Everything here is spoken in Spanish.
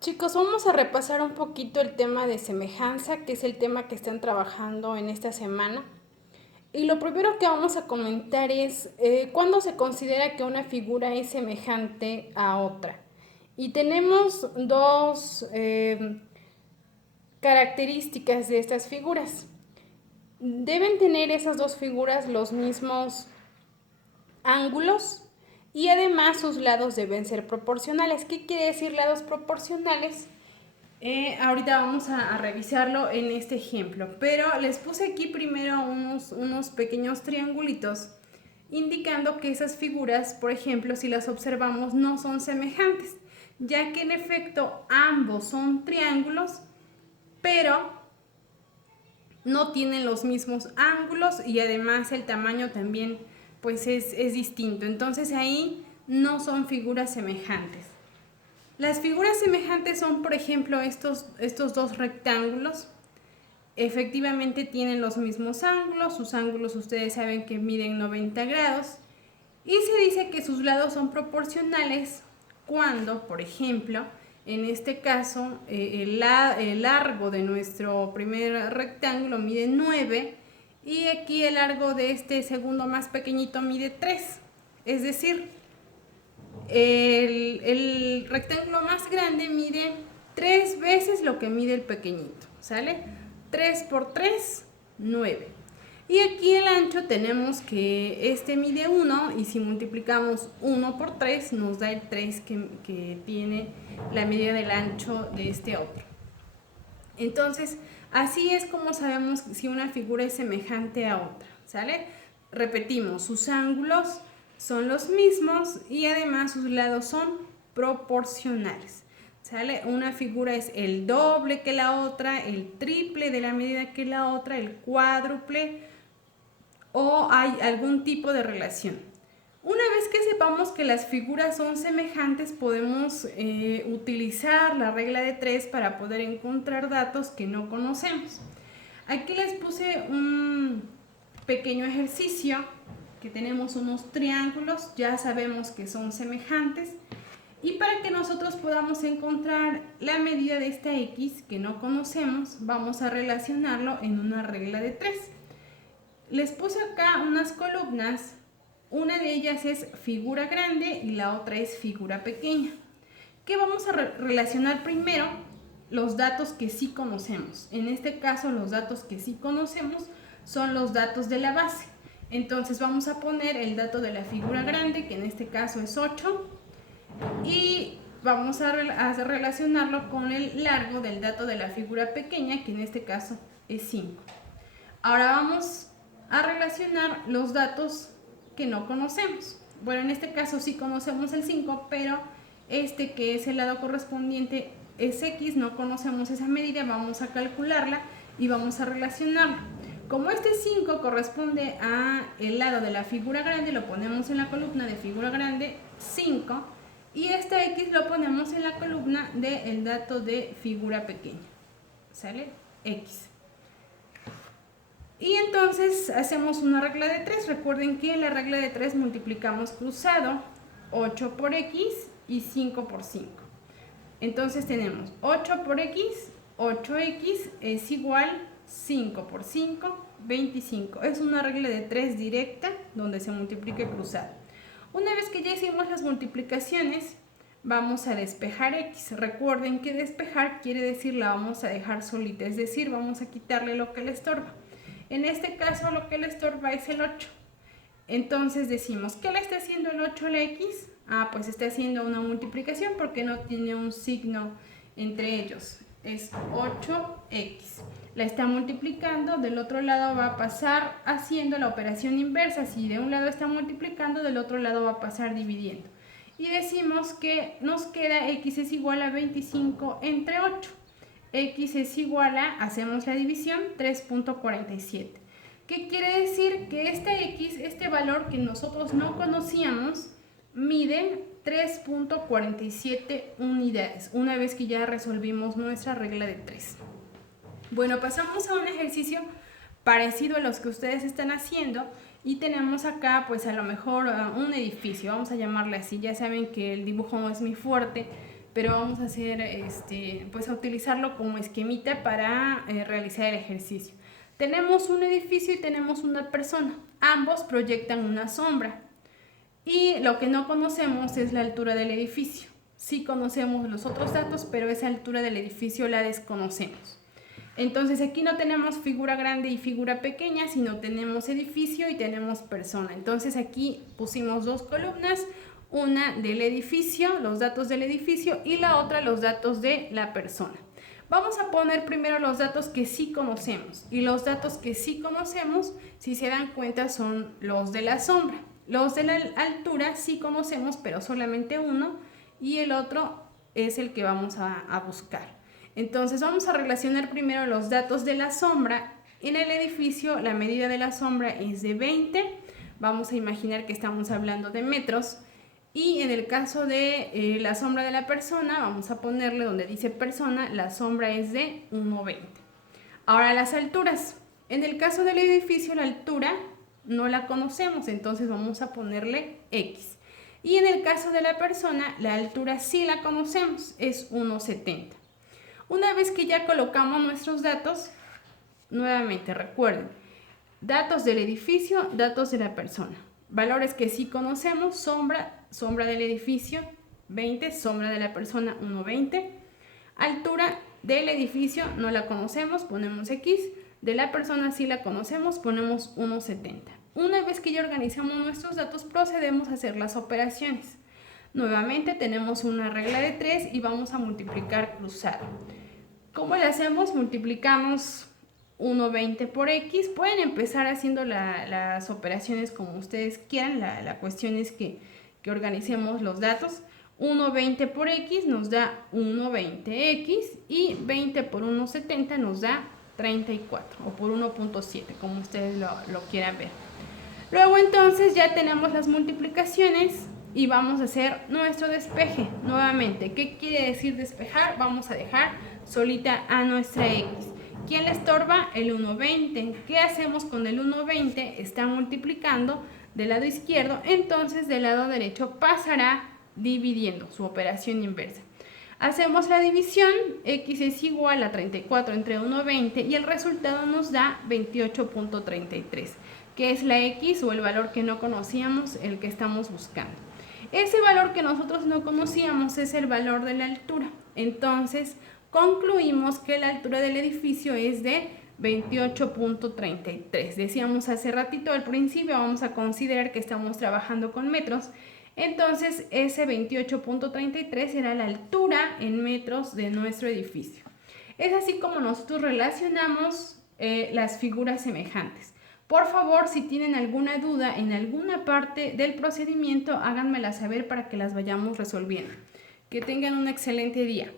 Chicos, vamos a repasar un poquito el tema de semejanza, que es el tema que están trabajando en esta semana. Y lo primero que vamos a comentar es cuándo se considera que una figura es semejante a otra. Y tenemos dos características de estas figuras. Deben tener esas dos figuras los mismos ángulos y además sus lados deben ser proporcionales. ¿Qué quiere decir lados proporcionales? Ahorita vamos a revisarlo en este ejemplo, pero les puse aquí primero unos pequeños triangulitos indicando que esas figuras, por ejemplo, si las observamos, no son semejantes, ya que en efecto ambos son triángulos, pero no tienen los mismos ángulos y además el tamaño también pues es distinto. Entonces ahí no son figuras semejantes. Las figuras semejantes son, por ejemplo, estos dos rectángulos. Efectivamente tienen los mismos ángulos. Sus ángulos ustedes saben que miden 90 grados. Y se dice que sus lados son proporcionales cuando, por ejemplo, en este caso, el largo de nuestro primer rectángulo mide 9 y aquí el largo de este segundo más pequeñito mide 3. Es decir, el rectángulo más grande mide 3 veces lo que mide el pequeñito, ¿sale? 3 por 3, 9. Y aquí el ancho tenemos que este mide 1 y si multiplicamos 1 por 3 nos da el 3 que tiene la medida del ancho de este otro. Entonces, así es como sabemos si una figura es semejante a otra, ¿sale? Repetimos, sus ángulos son los mismos y además sus lados son proporcionales, ¿sale? Una figura es el doble que la otra, el triple de la medida que la otra, el cuádruple o hay algún tipo de relación. Una vez que sepamos que las figuras son semejantes, podemos utilizar la regla de 3 para poder encontrar datos que no conocemos. Aquí les puse un pequeño ejercicio que tenemos unos triángulos, ya sabemos que son semejantes. Y para que nosotros podamos encontrar la medida de esta X que no conocemos, vamos a relacionarlo en una regla de 3. Les puse acá unas columnas. Una de ellas es figura grande y la otra es figura pequeña. ¿Qué vamos a relacionar primero? Los datos que sí conocemos. En este caso, los datos que sí conocemos son los datos de la base. Entonces vamos a poner el dato de la figura grande, que en este caso es 8, y vamos a relacionarlo con el largo del dato de la figura pequeña, que en este caso es 5. Ahora vamos a relacionar los datos que no conocemos. Bueno, en este caso sí conocemos el 5, pero este que es el lado correspondiente es X, no conocemos esa medida, vamos a calcularla y vamos a relacionarla. Como este 5 corresponde a el lado de la figura grande, lo ponemos en la columna de figura grande 5 y este X lo ponemos en la columna del dato de figura pequeña. ¿Sale? X. Y entonces hacemos una regla de 3. Recuerden que en la regla de 3 multiplicamos cruzado 8 por X y 5 por 5. Entonces tenemos 8 por X, 8X es igual 5 por 5, 25. Es una regla de 3 directa donde se multiplica cruzado. Una vez que ya hicimos las multiplicaciones, vamos a despejar X. Recuerden que despejar quiere decir la vamos a dejar solita, es decir, vamos a quitarle lo que le estorba. En este caso lo que le estorba es el 8. Entonces decimos, ¿qué le está haciendo el 8 a la X? Pues está haciendo una multiplicación porque no tiene un signo entre ellos. Es 8X. La está multiplicando, del otro lado va a pasar haciendo la operación inversa. Si de un lado está multiplicando, del otro lado va a pasar dividiendo. Y decimos que nos queda X es igual a 25 entre 8. X es igual a, hacemos la división, 3.47. ¿Qué quiere decir? Que este valor que nosotros no conocíamos, mide 3.47 unidades, una vez que ya resolvimos nuestra regla de 3. Bueno, pasamos a un ejercicio parecido a los que ustedes están haciendo y tenemos acá pues a lo mejor un edificio, vamos a llamarle así. Ya saben que el dibujo no es muy fuerte, pero vamos a hacer, pues a utilizarlo como esquemita para realizar el ejercicio. Tenemos un edificio y tenemos una persona. Ambos proyectan una sombra. Y lo que no conocemos es la altura del edificio. Sí conocemos los otros datos, pero esa altura del edificio la desconocemos. Entonces aquí no tenemos figura grande y figura pequeña, sino tenemos edificio y tenemos persona. Entonces aquí pusimos dos columnas, una del edificio, los datos del edificio, y la otra los datos de la persona. Vamos a poner primero los datos que sí conocemos. Y los datos que sí conocemos, si se dan cuenta, son los de la sombra. Los de la altura sí conocemos, pero solamente uno, y el otro es el que vamos a buscar. Entonces vamos a relacionar primero los datos de la sombra. En el edificio la medida de la sombra es de 20. Vamos a imaginar que estamos hablando de metros. Y en el caso de la sombra de la persona, vamos a ponerle donde dice persona, la sombra es de 1,20. Ahora las alturas. En el caso del edificio la altura no la conocemos, entonces vamos a ponerle X. Y en el caso de la persona, la altura sí la conocemos, es 1,70. Una vez que ya colocamos nuestros datos, nuevamente recuerden, datos del edificio, datos de la persona. Valores que sí conocemos, sombra del edificio, 20, sombra de la persona, 1,20. Altura del edificio no la conocemos, ponemos X. De la persona sí la conocemos, ponemos 1,70. Una vez que ya organizamos nuestros datos, procedemos a hacer las operaciones. Nuevamente tenemos una regla de 3 y vamos a multiplicar cruzado. ¿Cómo le hacemos? Multiplicamos 1,20 por X. Pueden empezar haciendo las operaciones como ustedes quieran. La cuestión es que organicemos los datos. 1,20 por X nos da 1,20X y 20 por 1,70 nos da 34 o por 1,7, como ustedes lo quieran ver. Luego entonces ya tenemos las multiplicaciones y vamos a hacer nuestro despeje. Nuevamente, ¿qué quiere decir despejar? Vamos a dejar solita a nuestra X. ¿Quién le estorba? El 1,20. ¿Qué hacemos con el 1,20? Está multiplicando del lado izquierdo, entonces del lado derecho pasará dividiendo, su operación inversa. Hacemos la división, X es igual a 34 entre 1,20 y el resultado nos da 28.33, que es la X o el valor que no conocíamos, el que estamos buscando. Ese valor que nosotros no conocíamos es el valor de la altura. Entonces, concluimos que la altura del edificio es de 28.33. Decíamos hace ratito al principio, vamos a considerar que estamos trabajando con metros. Entonces, ese 28.33 será la altura en metros de nuestro edificio. Es así como nosotros relacionamos las figuras semejantes. Por favor, si tienen alguna duda en alguna parte del procedimiento, háganmela saber para que las vayamos resolviendo. Que tengan un excelente día.